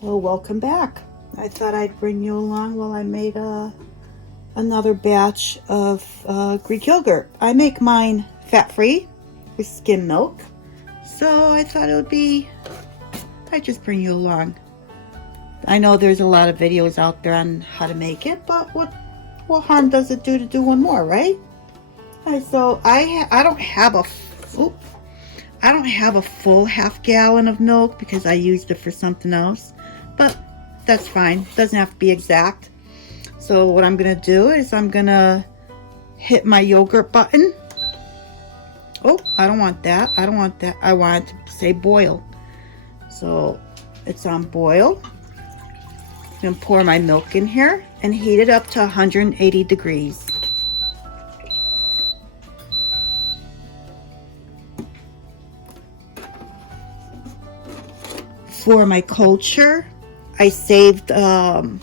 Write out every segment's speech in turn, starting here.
Well, welcome back. I thought I'd bring you along while I made another batch of Greek yogurt. I make mine fat-free with skim milk, so I thought I'd just bring you along. I know there's a lot of videos out there on how to make it, but what harm does it do to do one more, right? Alright, so I don't have a full half gallon of milk because I used it for something else, but that's fine. It doesn't have to be exact. So what I'm gonna do is I'm gonna hit my yogurt button. Oh, I don't want that. I don't want that. I want it to say boil. So it's on boil. I'm gonna pour my milk in here and heat it up to 180 degrees. For my culture, I saved some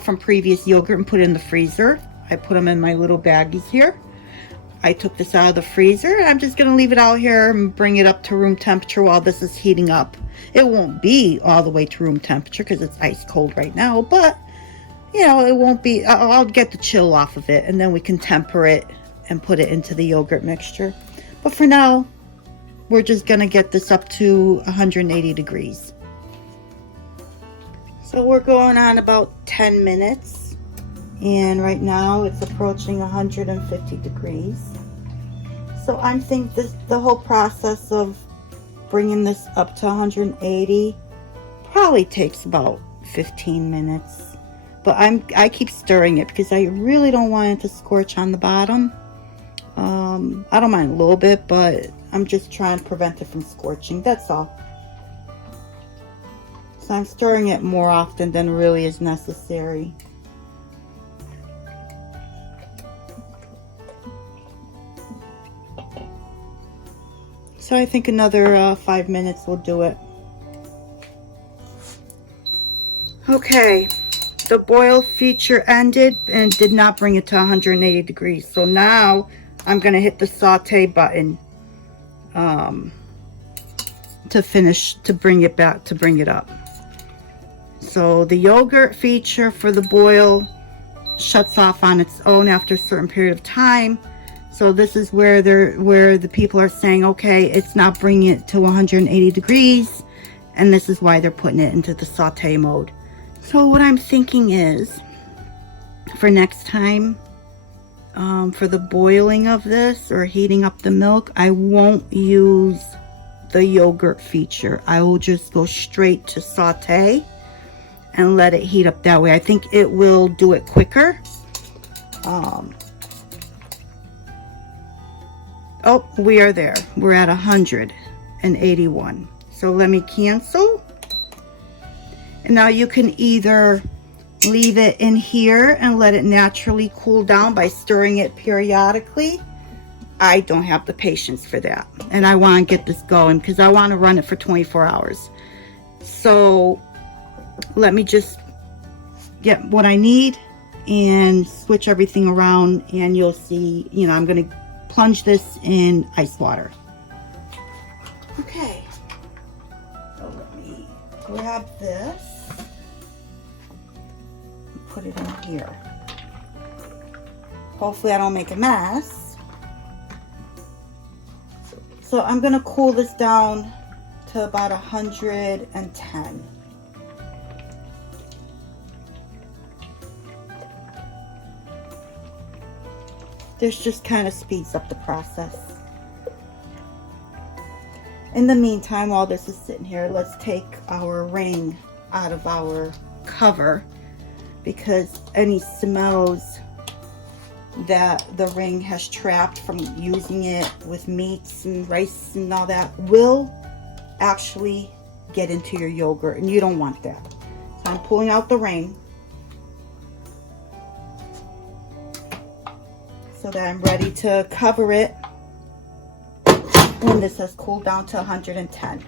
from previous yogurt and put it in the freezer. I put them in my little baggies here. I took this out of the freezer. I'm just going to leave it out here and bring it up to room temperature while this is heating up. It won't be all the way to room temperature because it's ice cold right now, but you know, it won't be. I'll get the chill off of it and then we can temper it and put it into the yogurt mixture. But for now, we're just going to get this up to 180 degrees. So we're going on about 10 minutes, and right now it's approaching 150 degrees. So I'm thinking the whole process of bringing this up to 180 probably takes about 15 minutes. But I keep stirring it because I really don't want it to scorch on the bottom. I don't mind a little bit, but I'm just trying to prevent it from scorching, that's all. So I'm stirring it more often than really is necessary. So I think another 5 minutes will do it. Okay, the boil feature ended and did not bring it to 180 degrees. So now I'm going to hit the saute button to bring it back, to bring it up. So the yogurt feature for the boil shuts off on its own after a certain period of time. So this is where the people are saying, okay, it's not bringing it to 180 degrees, and this is why they're putting it into the saute mode. So what I'm thinking is, for next time, for the boiling of this or heating up the milk, I won't use the yogurt feature. I will just go straight to saute and let it heat up that way. I think it will do it quicker. Oh, we are there. We're at 181. So let me cancel. And now you can either leave it in here and let it naturally cool down by stirring it periodically. I don't have the patience for that. And I want to get this going because I want to run it for 24 hours. So let me just get what I need and switch everything around, and you'll see, you know, I'm going to plunge this in ice water. Okay, so let me grab this and put it in here. Hopefully I don't make a mess. So I'm going to cool this down to about 110. This just kind of speeds up the process. In the meantime, while this is sitting here, let's take our ring out of our cover, because any smells that the ring has trapped from using it with meats and rice and all that will actually get into your yogurt, and you don't want that. So I'm pulling out the ring so that I'm ready to cover it when this has cooled down to 110.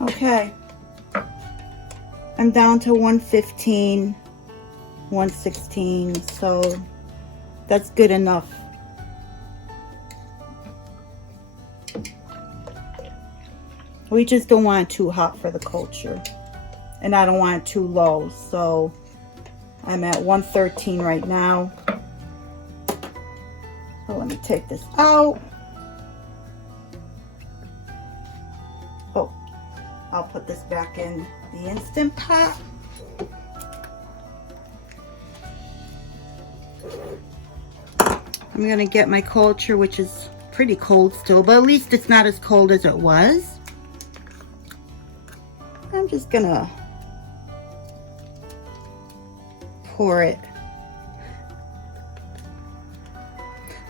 Okay, I'm down to 115, 116, so that's good enough. We just don't want it too hot for the culture, and I don't want it too low, so I'm at 113 right now. So let me take this out. Oh, I'll put this back in the Instant Pot. I'm gonna get my culture, which is pretty cold still, but at least it's not as cold as it was. I'm just gonna pour it.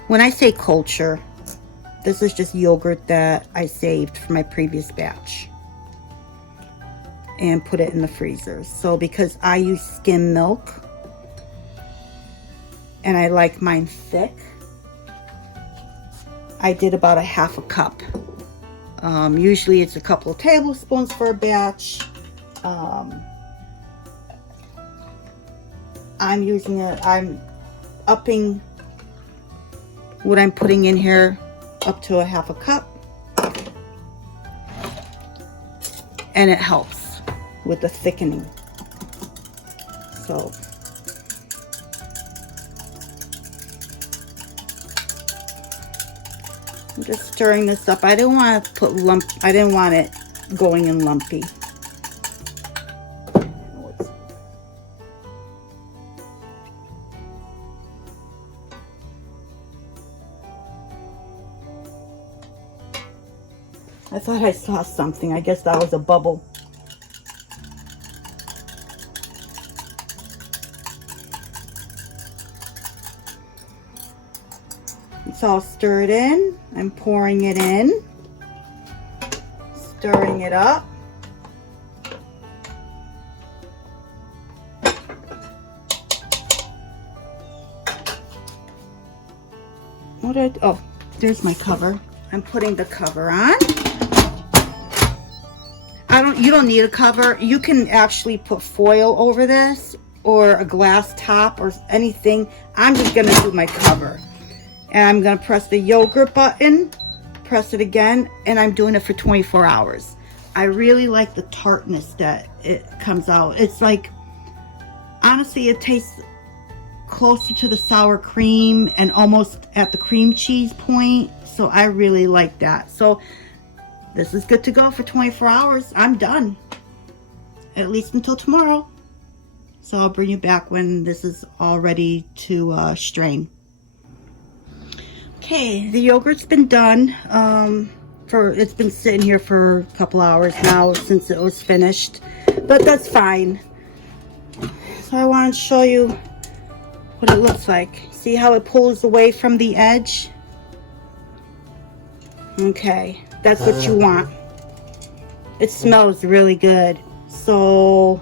When I say culture, this is just yogurt that I saved from my previous batch and put it in the freezer. So because I use skim milk and I like mine thick, I did about a half a cup. Usually it's a couple of tablespoons for a batch. I'm upping what I'm putting in here up to a half a cup. And it helps with the thickening. So I'm just stirring this up. I didn't want to put I didn't want it going in lumpy. I thought I saw something. I guess that was a bubble. So I'll stir it in. I'm pouring it in, stirring it up. Oh, there's my cover. I'm putting the cover on. You don't need a cover. You can actually put foil over this or a glass top or anything. I'm just gonna do my cover. And I'm gonna press the yogurt button, press it again, and I'm doing it for 24 hours. I really like the tartness that it comes out. It's like, honestly, it tastes closer to the sour cream and almost at the cream cheese point. So I really like that. So this is good to go for 24 hours. I'm done, at least until tomorrow. So I'll bring you back when this is all ready to strain. Okay, the yogurt's been done. It's been sitting here for a couple hours now since it was finished, but that's fine. So I want to show you what it looks like. See how it pulls away from the edge? Okay, that's what you want. It smells really good. So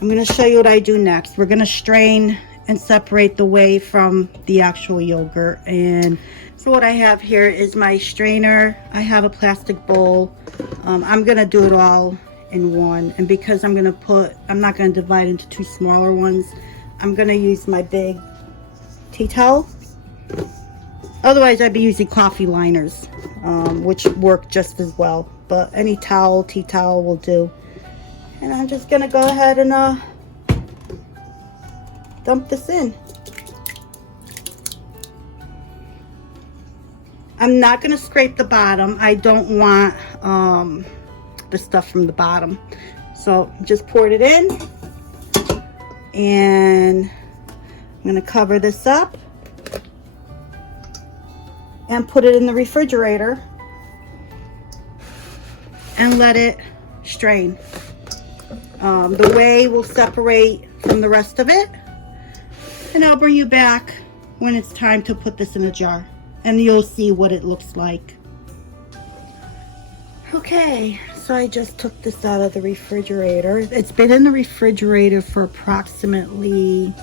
I'm going to show you what I do next. We're going to strain and separate the whey from the actual yogurt. And so what I have here is my strainer. I have a plastic bowl. I'm going to do it all in one. And because I'm not going to divide into two smaller ones, I'm going to use my big tea towel. Otherwise, I'd be using coffee liners, which work just as well. But any towel, tea towel will do. And I'm just going to go ahead and dump this in. I'm not going to scrape the bottom. I don't want the stuff from the bottom. So just poured it in. And I'm going to cover this up and put it in the refrigerator and let it strain. The whey will separate from the rest of it, and I'll bring you back when it's time to put this in a jar and you'll see what it looks like. Okay, so I just took this out of the refrigerator. It's been in the refrigerator for approximately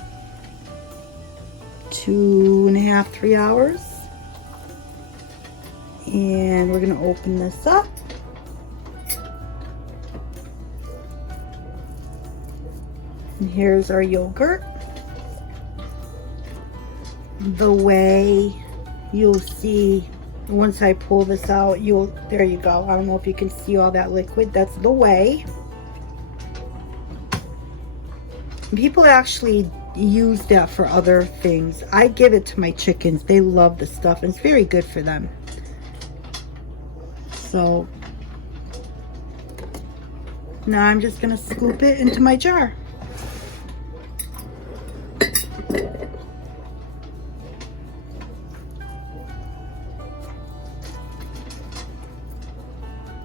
2.5, 3 hours. And we're gonna open this up. And here's our yogurt. The whey, you'll see once I pull this out, there you go. I don't know if you can see all that liquid. That's the whey. People actually use that for other things. I give it to my chickens. They love the stuff, and it's very good for them. So now I'm just gonna scoop it into my jar.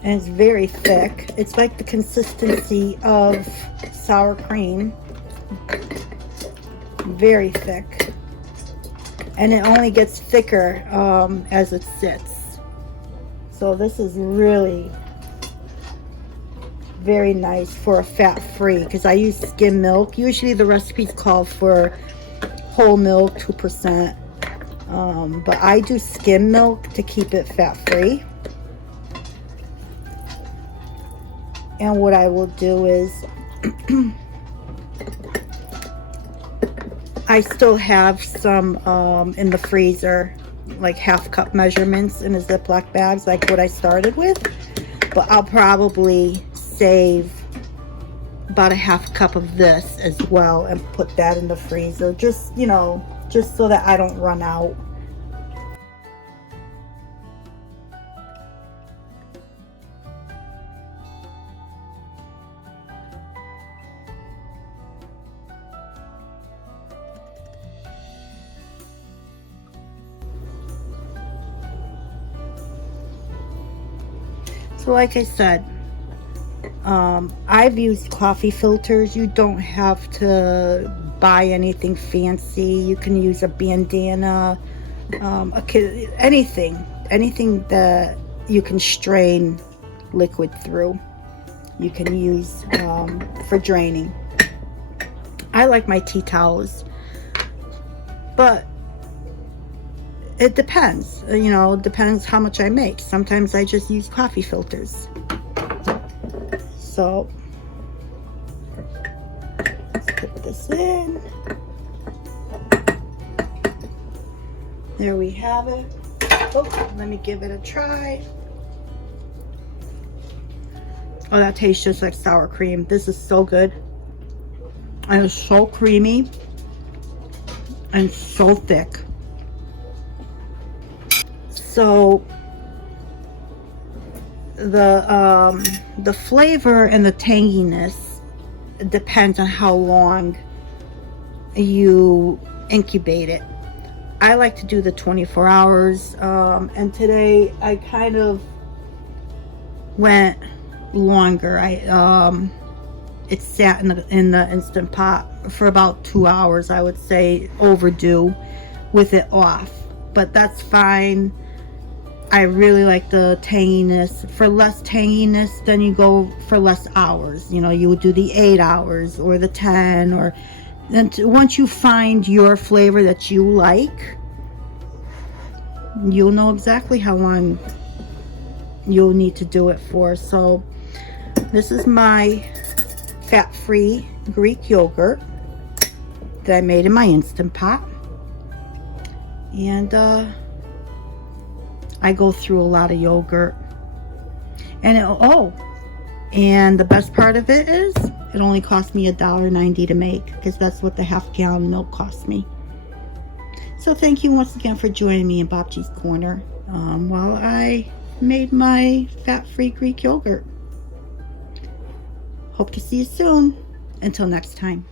And it's very thick. It's like the consistency of sour cream. Very thick. And it only gets thicker as it sits. So this is really very nice for a fat-free, because I use skim milk. Usually the recipes call for whole milk, 2%. But I do skim milk to keep it fat-free. And what I will do is I still have some in the freezer, like half-cup measurements in a Ziploc bags, like what I started with. But I'll probably save about a half cup of this as well and put that in the freezer, just, you know, just so that I don't run out. So like I said, I've used coffee filters. You don't have to buy anything fancy. You can use a bandana, anything that you can strain liquid through. You can use for draining. I like my tea towels, but it depends, you know, depends how much I make. Sometimes I just use coffee filters. So let's put this in. There we have it. Oh, let me give it a try. Oh, that tastes just like sour cream. This is so good. And it's so creamy and so thick. So the flavor and the tanginess depends on how long you incubate it. I like to do the 24 hours, and today I kind of went longer. It sat in the Instant Pot for about 2 hours, I would say, overdue with it off, but that's fine. I really like the tanginess. For less tanginess, then you go for less hours. You know, you would do the 8 hours or the 10, or then once you find your flavor that you like, you'll know exactly how long you'll need to do it for. So this is my fat-free Greek yogurt that I made in my Instant Pot. And I go through a lot of yogurt, and and the best part of it is it only cost me $1.90 to make, because that's what the half-gallon milk cost me. So thank you once again for joining me in Babci's Corner while I made my fat-free Greek yogurt. Hope to see you soon. Until next time.